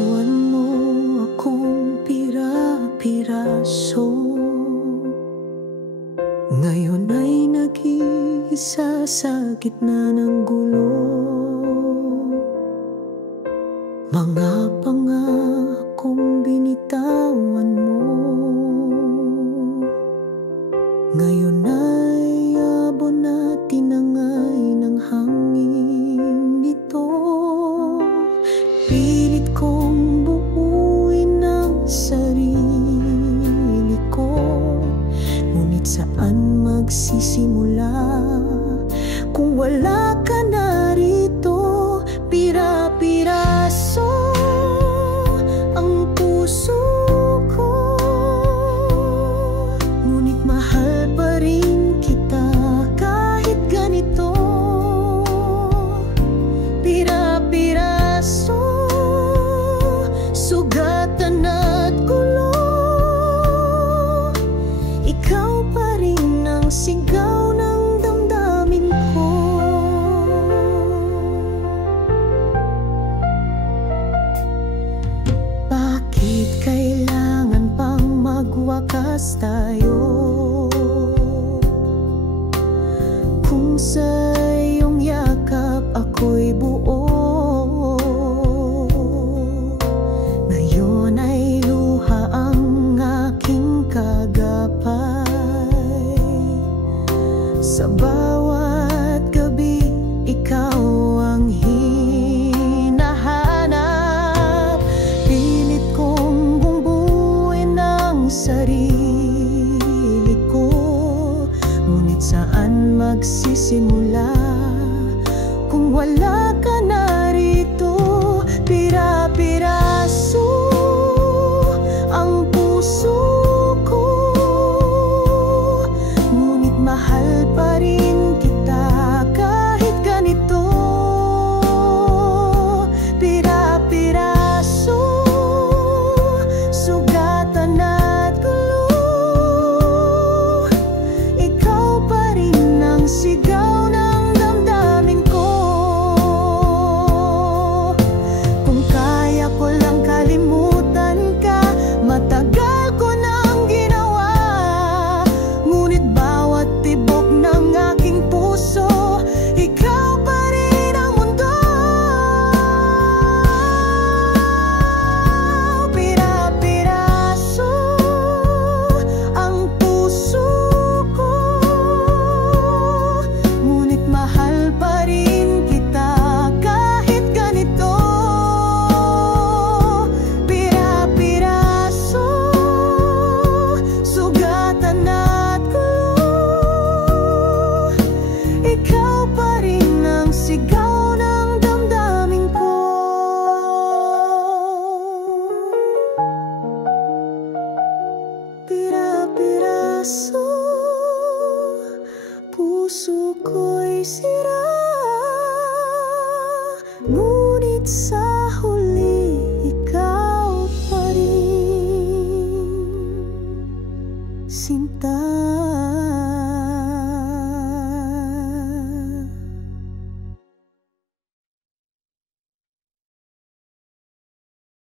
Iniwan mo akong pira-piraso. Ngayon ay nag-iisa sa gitna ng gulo. Mga pangakong binitawan mo, ngayon ay abon na tinangay ng hangin nito. Pilit kong buuin ang sarili ko, ngunit saan magsisimula kung wala ka na rito? Pira-piraso ang puso ko, ngunit mahal pa rin kita kahit ganito. Pira-piraso, sugatan at gulo, ikaw pa rin ang sigaw ng damdamin ko. Bakit kailangan pang magwakas tayo?